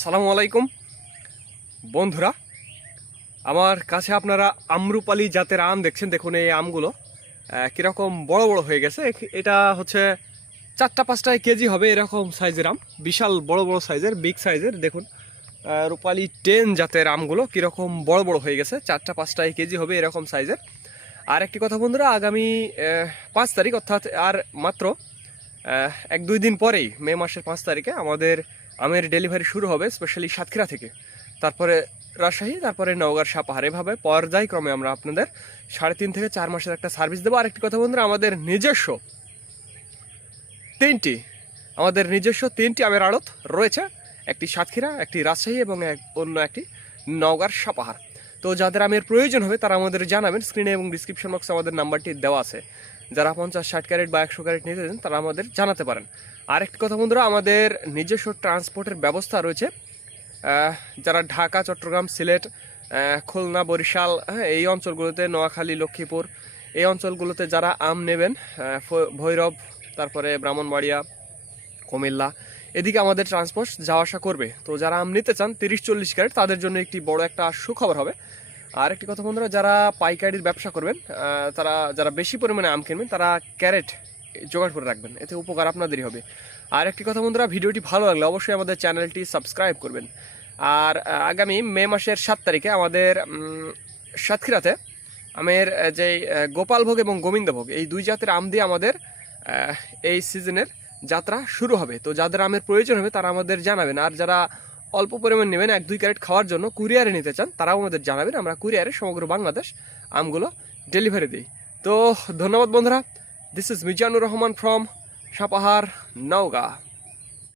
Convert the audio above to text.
সালামু আলাইকুম। বন্ধুরা, আমার কাছে আপনারা আমরুপালি জাতের আম দেখছেন, দেখুন এই আমগুলো। কীরকম বড় বড় হয়ে গেছে। এটা হচ্ছে চারটা পাঁচটায় কেজি হবে এরকম সাইজের আম। বিশাল বড় বড় সাইজের, বিগ সাইজের, দেখুন। রূপালি টেন জাতের আমগুলো কীরকম বড় বড় হয়ে গেছে। চারটা পাঁচটায় কেজি হবে এরকম সাইজের। আর একটি কথা বন্ধুরা, আগামী পাঁচ তারিখ, অর্থাৎ আর মাত্র এক দুই দিন পরেই মে মাসের পাঁচ তারিখে আমাদের আমের ডেলিভারি শুরু হবে স্পেশালি সাতক্ষীরা থেকে। তারপরে রাজশাহী, তারপরে নওগাঁর সাপাহার। এভাবে পর্যায়ক্রমে আমরা আপনাদের সাড়ে তিন থেকে চার মাসের একটা সার্ভিস দেবো। আর একটি কথা বন্ধুরা, আমাদের নিজস্ব তিনটি, আমাদের নিজস্ব তিনটি আমের আড়ত রয়েছে। একটি সাতক্ষীরা, একটি রাজশাহী এবং এক অন্য একটি নওগাঁর সাপাহার। তো যাদের আমের প্রয়োজন হবে, তারা আমাদের জানাবেন। স্ক্রিনে এবং ডিসক্রিপশন বক্সে আমাদের নাম্বারটি দেওয়া আছে। যারা পঞ্চাশ ষাট ক্যারেট বা একশো ক্যারেট নিতে চান তারা আমাদের জানাতে পারেন। আরেকটি কথা বন্ধুরা আমাদের নিজস্ব ট্রান্সপোর্টের ব্যবস্থা রয়েছে। যারা ঢাকা চট্টগ্রাম সিলেট খুলনা বরিশাল হ্যাঁ, এই অঞ্চলগুলোতে নোয়াখালী লক্ষ্মীপুর এই অঞ্চলগুলোতে যারা আম নেবেন ভৈরব তারপরে ব্রাহ্মণবাড়িয়া কুমিল্লা এদিকে আমাদের ট্রান্সপোর্ট যাওয়া আসা করবে। তো যারা আম নিতে চান তিরিশ চল্লিশ ক্যারেট তাদের জন্য একটি বড় একটা সুখবর হবে। আর একটি কথা বন্ধুরা, যারা পাইকারির ব্যবসা করবেন তারা যারা বেশি পরিমাণে আম কিনবেন, তারা ক্যারেট জোগাড় করে রাখবেন। এতে উপকার আপনাদেরই হবে। আর একটি কথা বন্ধুরা, ভিডিওটি ভালো লাগলে অবশ্যই আমাদের চ্যানেলটি সাবস্ক্রাইব করবেন। আর আগামী মে মাসের সাত তারিখে আমাদের সাতক্ষীরাতে আমের যে গোপালভোগ এবং গোবিন্দভোগ এই দুই জাতের আম দিয়ে আমাদের এই সিজনের যাত্রা শুরু হবে। তো যাদের আমের প্রয়োজন হবে, তারা আমাদের জানাবেন। আর যারা অল্প পরিমাণ নেবেন, এক দুই ক্যারেট খাওয়ার জন্য কুরিয়ারে নিতে চান, তারাও আমাদের জানাবেন, আমরা কুরিয়ারে সমগ্র বাংলাদেশ আমগুলো ডেলিভারি দিই। তো ধন্যবাদ বন্ধুরা this is Mizanur Rahman from Sapahar, Naogaon.